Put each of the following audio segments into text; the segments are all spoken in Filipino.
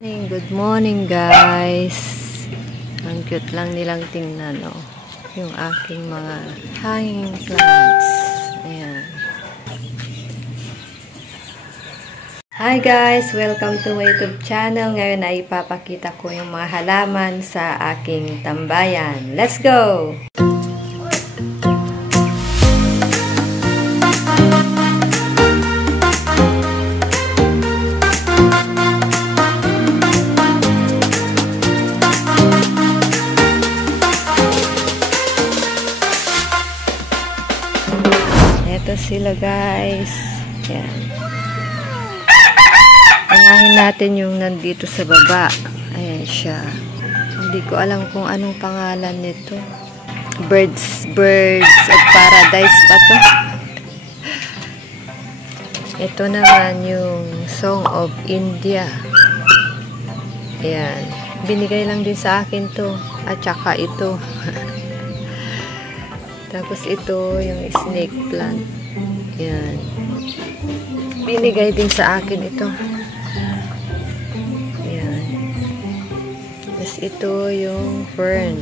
Good morning guys. Ang cute lang nilang tingnan, oh. Yung aking mga hanging plants. Ayan. Hi guys, welcome to my YouTube channel. Ngayon ay ipapakita ko yung mga halaman sa aking tambayan. Let's go! Ito sila guys. Yan. Unahin natin yung nandito sa baba. Ayan siya. Hindi ko alam kung anong pangalan nito. Birds of Paradise pa to. Ito naman yung Song of India. Ayan. Binigay lang din sa akin to. At saka ito. Tapos ito yung snake plant. Yan. Binigay din sa akin ito. Yan. Tapos ito yung fern.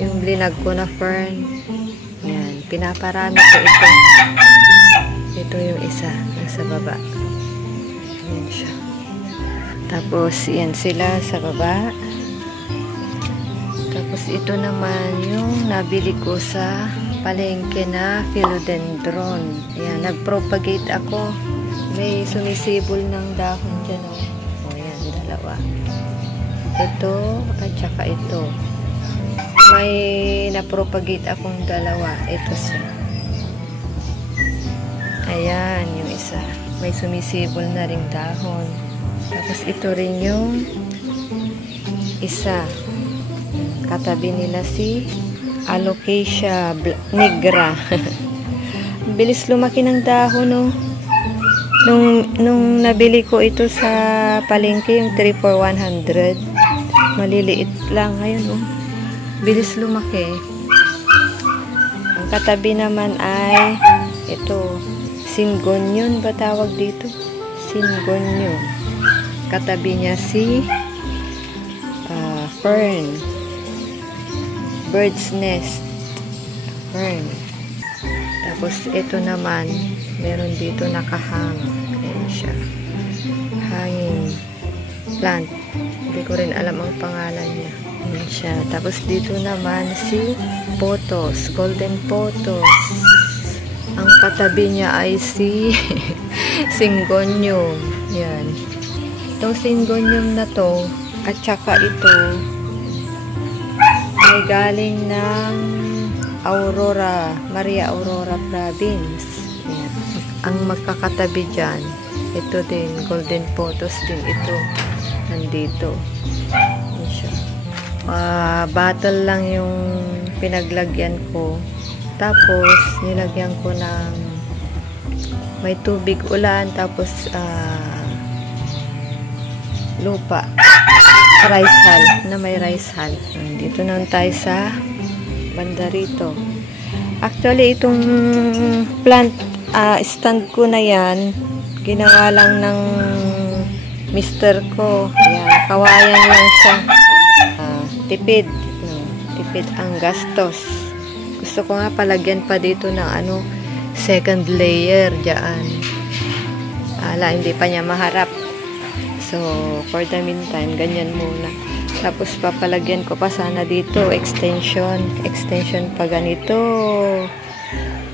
Yung linag ko na fern. Yan. Pinaparami ko ito. Ito yung isa. Nasa baba. Yan siya. Tapos yan sila sa baba. Tapos ito naman yung nabili ko sa palengke na philodendron. Ayan, nag-propagate ako. May sumisibol ng dahon dyan. O, ayan, dalawa. Ito at saka ito. May na-propagate akong dalawa. Ito siya. Ayan, yung isa. May sumisibol na ring dahon. Tapos ito rin yung isa. Katabi nila si Alocasia nigra. Bilis lumaki ng dahon, no? Nung nabili ko ito sa palengke, yung 3 for 100. Maliliit lang. Ngayon, oh. Bilis lumaki. Ang katabi naman ay ito. Syngonium ba tawag dito? Syngonium. Katabi niya si fern. Bird's nest. Fern. Tapos ito naman, meron dito nakahang. Ayan siya. Hanging plant. Hindi ko rin alam ang pangalan niya. Ayan siya. Tapos dito naman si pothos. Golden pothos. Ang katabi niya ay si syngonium. Yan. Itong syngonium na to, at saka ito, ay galing ng Maria Aurora province. Ayan. Ang magkakatabi dyan, ito din, golden pothos din ito. Nandito. Ayan siya. Bottle lang yung pinaglagyan ko. Tapos, nilagyan ko ng may tubig ulan, tapos lupa. Rice hull, na may rice hull. Dito naman tayo sa banda rito. Actually, itong plant stand ko na yan, ginawa lang ng mister ko. Yan, kawayan lang siya. Tipid. Tipid ang gastos. Gusto ko nga palagyan pa dito ng second layer dyan. Hindi pa niya maharap. So, for the meantime, ganyan muna. Tapos, papalagyan ko pa sana dito, extension pa ganito.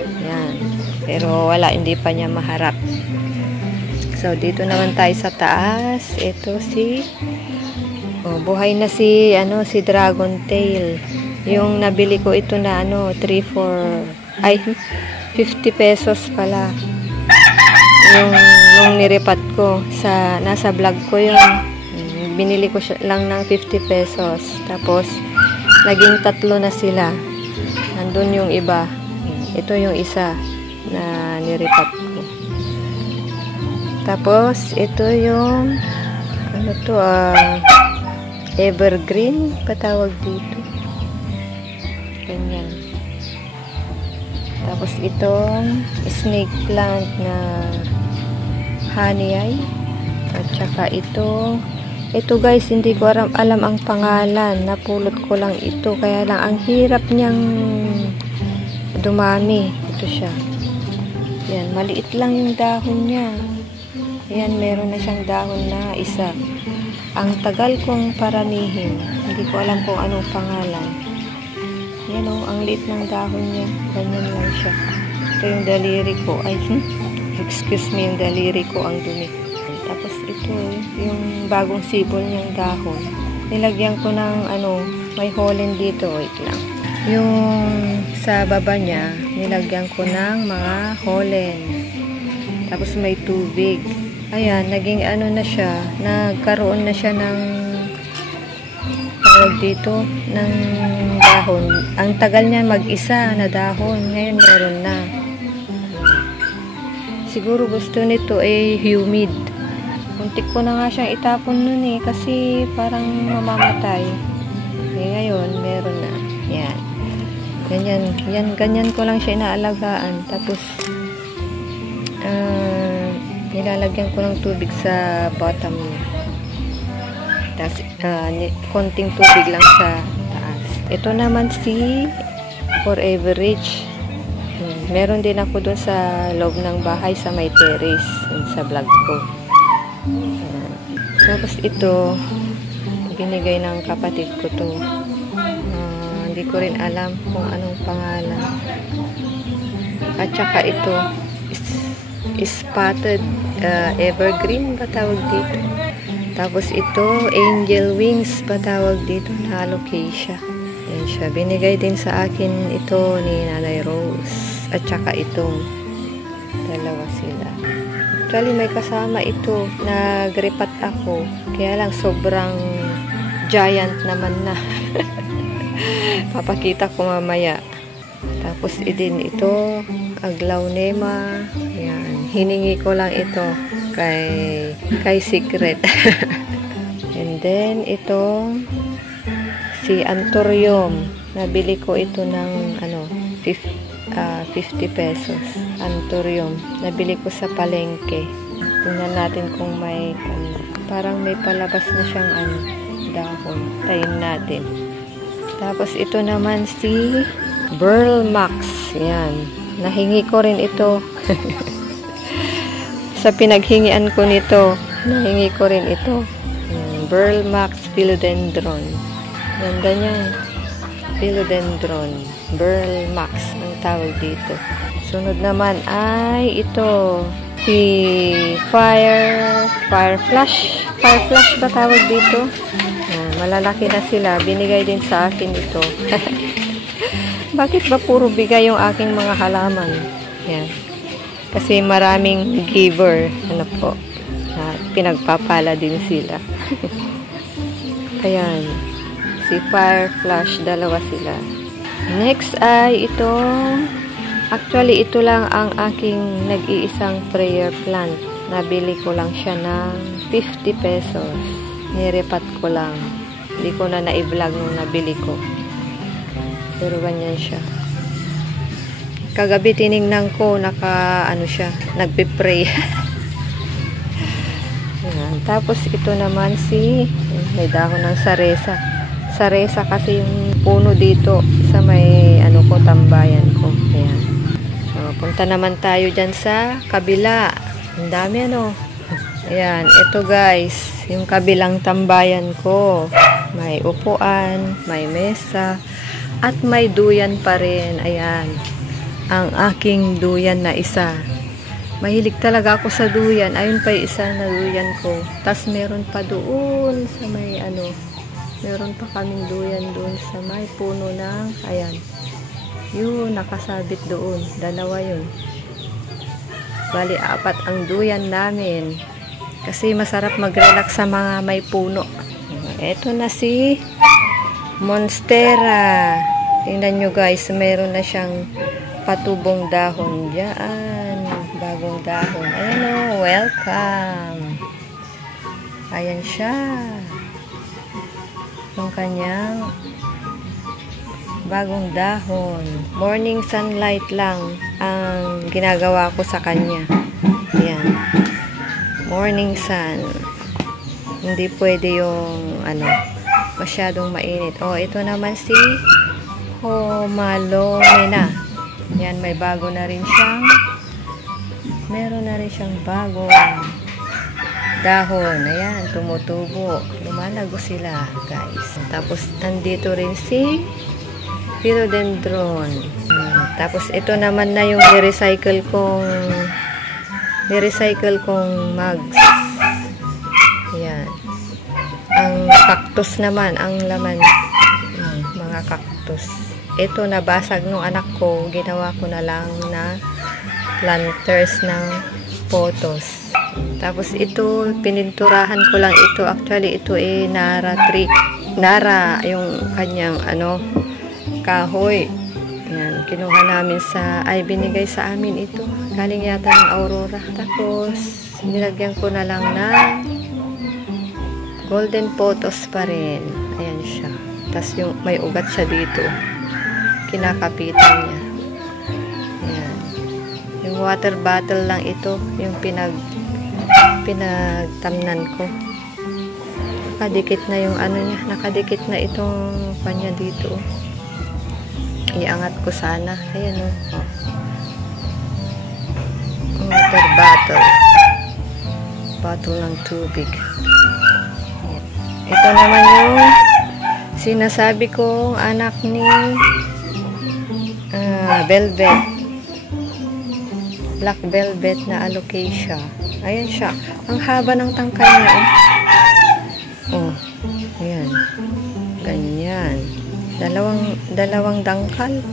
Yan. Pero, wala, hindi pa niya maharap. So, dito naman tayo sa taas. Ito buhay na si dragon tail. Yung nabili ko ito na 50 pesos pala. Yung niripat ko nasa vlog ko yun, binili ko lang ng 50 pesos. Tapos naging 3 na sila. Nandun yung iba. Ito yung isa na niripat ko. Tapos ito yung evergreen patawag dito. Ganyan. Tapos itong snake plant na honey eye. At saka ito guys, hindi ko alam ang pangalan. Napulot ko lang ito. Kaya lang, ang hirap niyang dumami. Ito siya. Yan, maliit lang yung dahon niya. Yan, meron na siyang dahon na isa. Ang tagal kong paramihin. Hindi ko alam kung anong pangalan. Yan o, ang liit ng dahon niya. Ganyan lang siya. Ito yung daliri ko. Ay, excuse me, yung daliri ko ang dumi. Tapos ito, yung bagong sibol niyang dahon. Nilagyan ko ng may holen dito. Wait lang. Yung sa baba niya, nilagyan ko ng mga holen. Tapos may tubig. Ayan, naging na siya. Nagkaroon na siya ng tawag dito, ng dahon. Ang tagal niya mag-isa na dahon. Ngayon meron na. Siguro gusto nito humid. Muntik ko na nga siyang itapon nun kasi parang mamamatay. Ngayon, meron na. Yan. Ganyan ko lang siya inaalagaan. Tapos, nilalagyan ko ng tubig sa bottom niya. Tapos, konting tubig lang sa taas. Ito naman si Forever Rich. Meron din ako dun sa loob ng bahay sa may terrace. Sa vlog ko. Tapos ito, binigay ng kapatid ko to. Hindi ko rin alam kung anong pangalan. At saka ito, spotted evergreen ba tawag dito. Tapos ito, angel wings ba tawag dito, na alocasia. Yan siya. Binigay din sa akin ito ni Nanay Rose. At saka itong dalawa sila. Actually, may kasama ito. Nagripat ako. Kaya lang sobrang giant naman na. Papakita ko mamaya. Tapos din ito, aglaonema. Yan. Hiningi ko lang ito kay Secret. And then, ito, si Anthurium. Nabili ko ito ng 50 pesos. Anthurium. Nabili ko sa palengke. Tingnan natin kung may parang may palabas na siyang dahon. Tayin natin. Tapos ito naman si Burl Max. Yan. Nahingi ko rin ito. Sa pinaghingian ko nito, nahingi ko rin ito. Burl Max Philodendron. Ganda niya. Philodendron. Burl Max ang tawag dito. Sunod naman ay ito. Si Fire Flash. Fire Flash ba tawag dito? Malalaki na sila. Binigay din sa akin ito. Bakit ba puro bigay yung aking mga halaman? Yan. Kasi maraming giver. Pinagpapala din sila. Ayan. Si Fire Flash. Dalawa sila. Next ay ito. Actually, ito lang ang aking nag-iisang prayer plant. Nabili ko lang siya ng 50 pesos. Nirepat ko lang. Hindi ko na na-vlog nung nabili ko. Pero ganyan siya. Kagabi tiningnan ko, siya, nagpe-pray. Tapos ito naman may dahon ng saresa. Saresa kasi yung puno dito sa may tambayan ko. Ayan. So, punta naman tayo dyan sa kabila. Ang dami Ayan, ito guys, yung kabilang tambayan ko. May upuan, may mesa, at may duyan pa rin. Ayan, ang aking duyan na isa. Mahilig talaga ako sa duyan. Ayun pa yung isa na duyan ko. Tapos meron pa doon sa may meron pa kaming duyan doon sa may puno ng, ayan. Yun, nakasabit doon. Dalawa yun. Bali, 4 ang duyan namin. Kasi masarap mag-relax sa mga may puno. Ito na si Monstera. Tingnan nyo guys, meron na siyang patubong dahon dyan. Bagong dahon. Ayan welcome. Ayan siya. Yung kanyang bagong dahon. Morning sunlight lang ang ginagawa ko sa kanya. Ayan. morning sun. Hindi pwede yung masyadong mainit. Oh, ito naman si Homalomena. Yan, may bago na rin siyang meron na rin siyang bagong dahon. Ayan, tumutubo. Lumalago sila, guys. Tapos, andito rin si philodendron. Tapos, ito naman na yung ni-recycle kong mugs. Ayan. Ang cactus naman, ang laman. Mga cactus. Ito, nabasag nung anak ko. Ginawa ko na lang na planters ng photos. Tapos ito, pininturahan ko lang ito. Actually, ito Nara tree. Nara, yung kanyang kahoy. Yan, kinuha namin binigay sa amin ito. Galing yata ng Aurora. Tapos, nilagyan ko na lang ng golden photos pa rin. Ayan siya. Tapos may ugat siya dito. Kinakapitan niya. Ayan. Yung water bottle lang ito. Yung pinagtamnan ko. Nakadikit na yung niya. Nakadikit na itong kanya dito. Iangat ko sana. Ayan o. Water bottle. Bottle ng tubig. Ito naman yung sinasabi kong anak ni velvet. Black velvet na alocasia. Ayan siya. Ang haba ng tangkay niya. Oh. Ayan. Ganyan. Dalawang dangkal.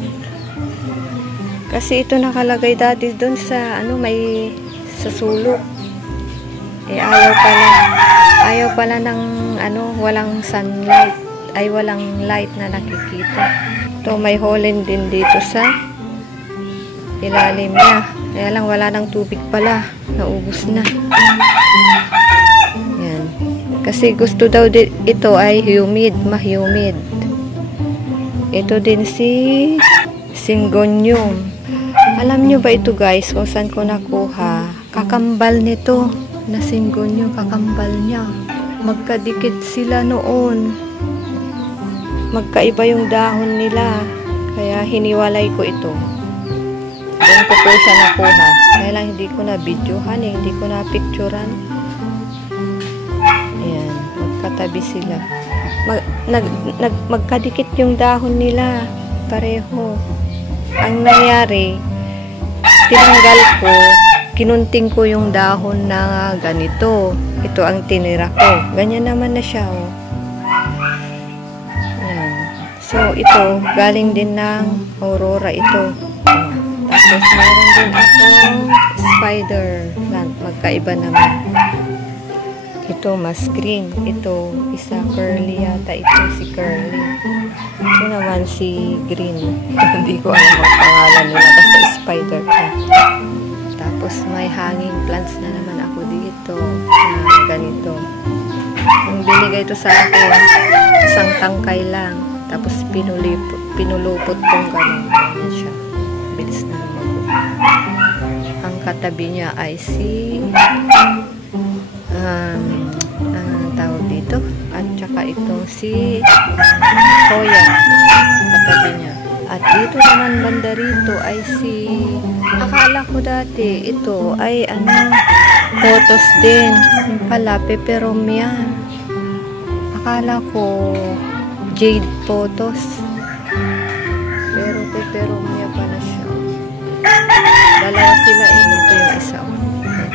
Kasi ito nakalagay dati doon sa sa sulok. Ayaw pala ng walang sunlight. Ay walang light na nakikita. Ito may holen din dito sa ilalim niya. Kaya lang wala ng tubig pala. Naubos na. Yan. Kasi gusto daw ito ay humid, ma-humid. Ito din si Syngonium. Alam nyo ba ito guys kung saan ko nakuha? Kakambal nito na Syngonium, kakambal niya. Magkadikit sila noon. Magkaiba yung dahon nila. Kaya hiniwalay ko ito. Doon ko po siya nakuha. Kaya lang hindi ko na videohan, hindi ko na picturean. Ayan, magkatabi sila. Magkadikit yung dahon nila. Pareho. Ang nangyari, tinanggal ko, kinunting ko yung dahon na ganito. Ito ang tinira ko. Ganyan naman na siya, oh. Ayan. So, ito, galing din ng Aurora ito. Tapos, meron din akong spider plant. Magkaiba naman. Ito, mas green. Ito, isa curly yata. Ito, si curly. Ito naman, si green. Hindi ko alam ang pangalan nila. Basta spider plant. Tapos, may hanging plants na naman ako dito. Na ganito. Yung binigay ito sa akin, isang tangkay lang. Tapos, pinulupot kong ganun. Ayan siya. Bilis na lumago. Ang katabi niya ay si tawag dito. At saka itong si Hoya. Katabi niya. At dito naman banda rito ay si akala ko dati ito ay photos din. Yung pala peperom yan. Akala ko jade photos. Pero peperomia pala siya. Dalawa sila. Ito yung isa.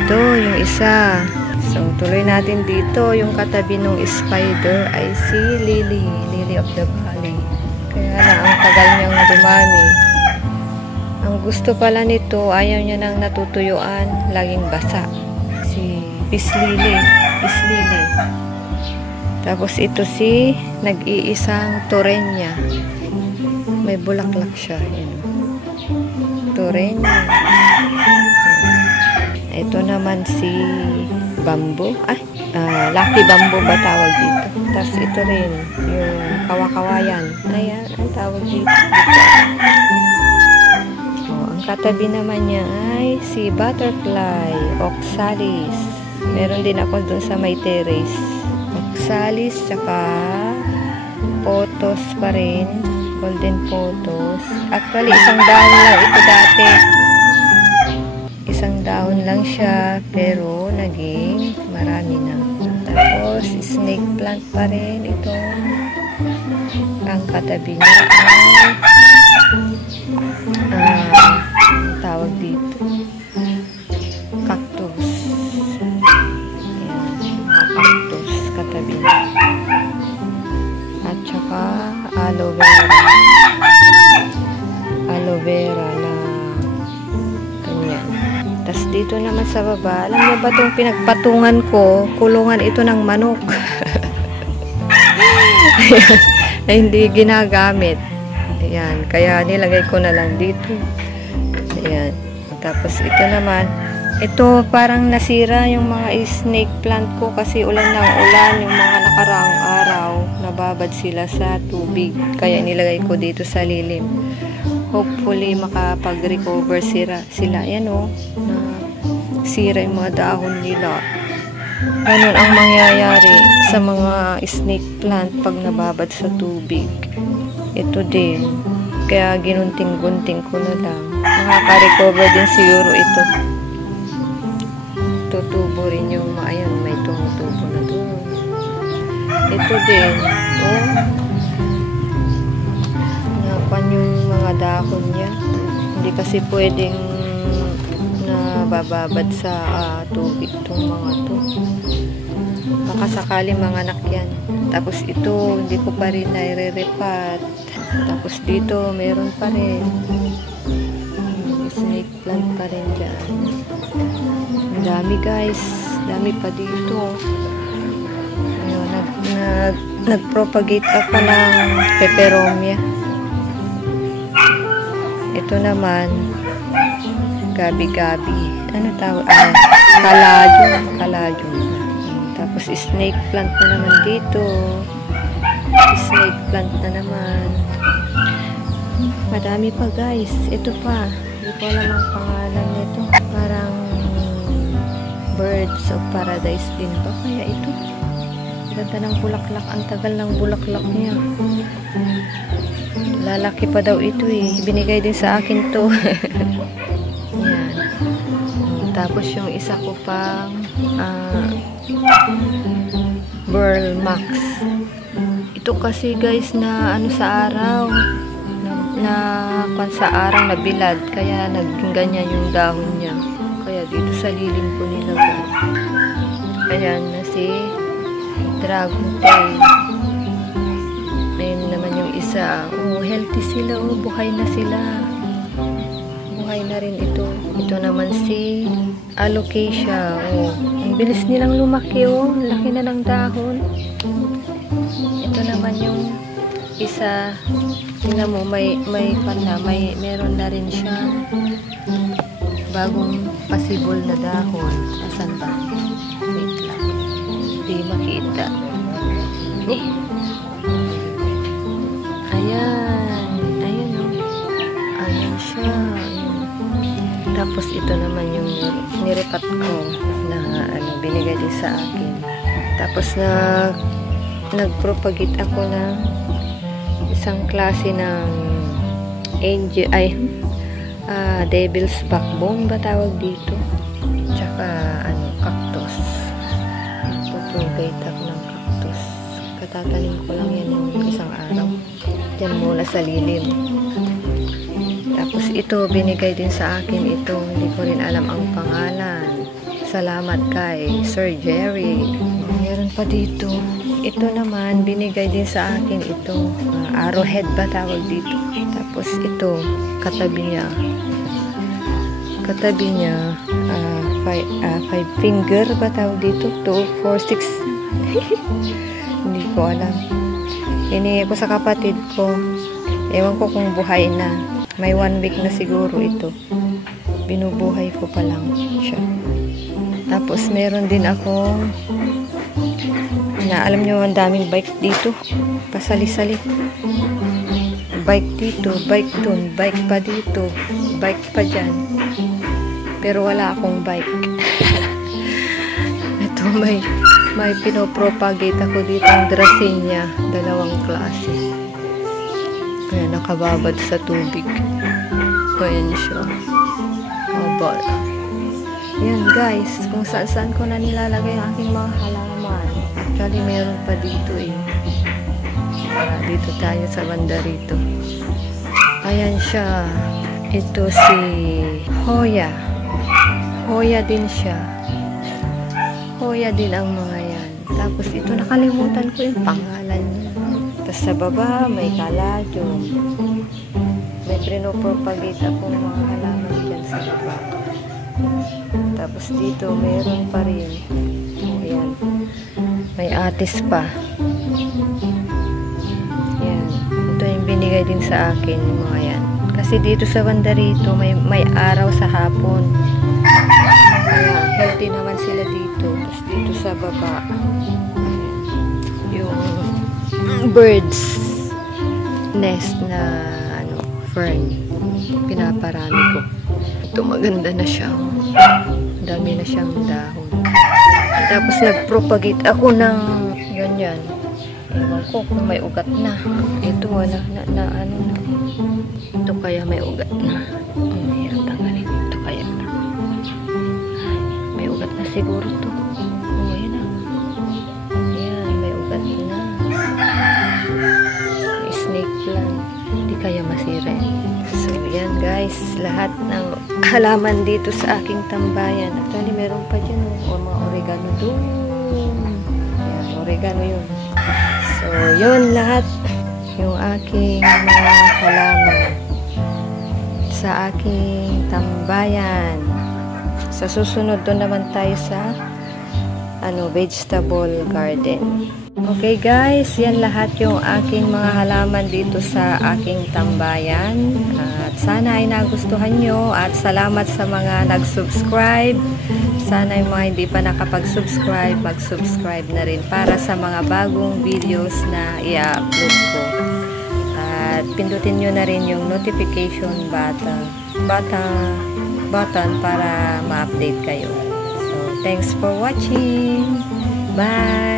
Ito yung isa. So, tuloy natin dito. Yung katabi ng spider ay si Lily. Lily of the Valley. Kaya lang, ang tagal niyang dumami. Ang gusto pala nito, ayaw niya nang natutuyuan. Laging basa. Si Peace Lily. Peace Lily. Tapos ito si nag-iisang Torrenia. May bulaklak siya. Yan. Torrenia. Ito naman si bamboo. Lucky bamboo ba tawag dito? Tapos ito rin, yung kawakawayan. Ayan, ang tawag dito. Ang katabi naman niya ay si butterfly, oxalis. Meron din ako dun sa may terrace. Salis, tsaka photos pa rin. Golden photos. Actually, isang dahon lang ito dati. Isang dahon lang siya, pero naging marami na. Tapos, snake plant pa rin ito. Ang katabi niya ay tawag dito, cactus. Ayan, mga cactus katabi niya. At saka aloe vera na ganyan. Tas dito naman sa baba, alam niyo ba itong pinagpatungan ko, kulungan ito ng manok. Ay, hindi ginagamit. Ayan, kaya nilagay ko na lang dito. Ayan. Tapos ito naman, ito parang nasira yung mga snake plant ko kasi ulan ng ulan yung mga nakaraang araw. Nababad sila sa tubig. Kaya nilagay ko dito sa lilim. Hopefully makapag-recover sila. Ayan o, na sira yung mga dahon nila. Ganun ang mangyayari sa mga snake plant pag nababad sa tubig. Ito din. Kaya ginunting-gunting ko na lang. Nakaka-recover din siguro ito. Tutubo rin yung, ayan, may tumutubo na doon. Ito din. Oh. Napan yung mga dahon niya. Hindi kasi pwedeng nabababad sa tubig itong mga to. Baka sakali mga anak yan. Tapos ito, hindi ko pa rin nire-repat. Tapos dito, meron pa rin. Snake plant pa rin dyan. Ang dami guys. Dami pa dito. Ayun, nag-propagate ako ng peperomia. Ito naman, gabi-gabi. Ano tawag? Kaladyum. Tapos snake plant na naman dito. Snake plant na naman. Madami pa guys. Ito pa. Hindi ko alam ang pangalan nito. Parang birds of paradise din ba? Kaya ito. Ganda ng bulaklak. Ang tagal ng bulaklak niya. Lalaki pa daw ito eh. Binigay din sa akin to. Yan. Tapos yung isa ko pang Burl Max. Ito kasi guys na ano sa araw sa araw na bilad, kaya naging ganyan yung dahon niya. Kaya dito sa lilim ko nilagay. Ayan na si dragon tail. Ayun naman yung isa. Oh, healthy sila. Oh, buhay na sila. Buhay na rin ito. Ito naman si alocasia. Oh, ang bilis nilang lumaki. Oh, laki na ng dahon. Ito naman yung isa. Tingnan mo, meron na rin siya bagong pasibol na dahon. Asan ba? Wait lang. Hindi makita. Ayan. Ayan o. Ayan siya. Ayan. Tapos ito naman yung nirepat ko na binigay din sa akin. Tapos nagpropagate ako ng isang klase ng devil's backbone ba tawag dito, tsaka cactus. Propagate ako ng cactus. Katatanim ko lang yan yung isang araw dyan muna sa lilim. Tapos ito binigay din sa akin ito, hindi ko rin alam ang pangalan. Salamat kay Sir Jerry. Meron pa dito. Ito naman, binigay din sa akin ito. Arrowhead ba tawag dito? Tapos ito, katabi niya. Katabi niya, five finger ba tawag dito? 2, 4, 6. Hindi ko alam. Hiningi ko sa kapatid ko. Ewan ko kung buhay na. May 1 week na siguro ito. Binubuhay ko pa lang siya. Tapos meron din akong alam nyo, ang daming bike dito. Pasali-sali. Bike dito, bike dun, bike pa dito, bike pa dyan. Pero wala akong bike. Ito may pinopropagate ako dito ang Dracaena, dalawang klase. Ayan, nakababad sa tubig. Ayan siya. Mabal. Yan guys, kung saan ko na nilalagay ang aking mga halaman. Actually, meron pa dito eh. Dito tayo sa banda rito. Ayan siya. Ito si Hoya. Hoya din siya. Hoya din ang mga yan. Tapos ito, nakalimutan ko yung pangalan niya. Tapos sa baba, may kaladium. May pinopropagate akong mga halaman dyan sa baba. Tapos dito, meron pa rin. Ayan. May atis pa. Ayan. Ito yung binigay din sa akin, yung mga yan. Kasi dito sa banda rito, may araw sa hapon. Kaya healthy naman sila dito. Tapos dito sa baba, yung birds nest na fern. Pinaparami ko. Ito maganda na siya. Dami na siyang dahon. Tapos nagpropagate ako ng ganyan. Ewan ko kung may ugat na. Ito wala na ano na. Ito kaya may ugat na. Mahirap tanggalin. Ito kaya na. May ugat na siguro to. Ayan na. Ayan, may ugat na. May snake plant. Hindi kaya masira. So, yan guys. Lahat ng halaman dito sa aking tambayan. Actually, meron pa dyan. O mga oregano doon. Ayan, oregano yun. So, yun lahat. Yung aking mga halaman sa aking tambayan. Sa susunod doon naman tayo sa vegetable garden. Okay guys, yan lahat yung aking mga halaman dito sa aking tambayan. At sana ay nagustuhan nyo at salamat sa mga nag-subscribe. Sana yung mga hindi pa nakapag-subscribe, mag-subscribe na rin para sa mga bagong videos na i-upload ko. At pindutin nyo na rin yung notification button para ma-update kayo. So, thanks for watching. Bye!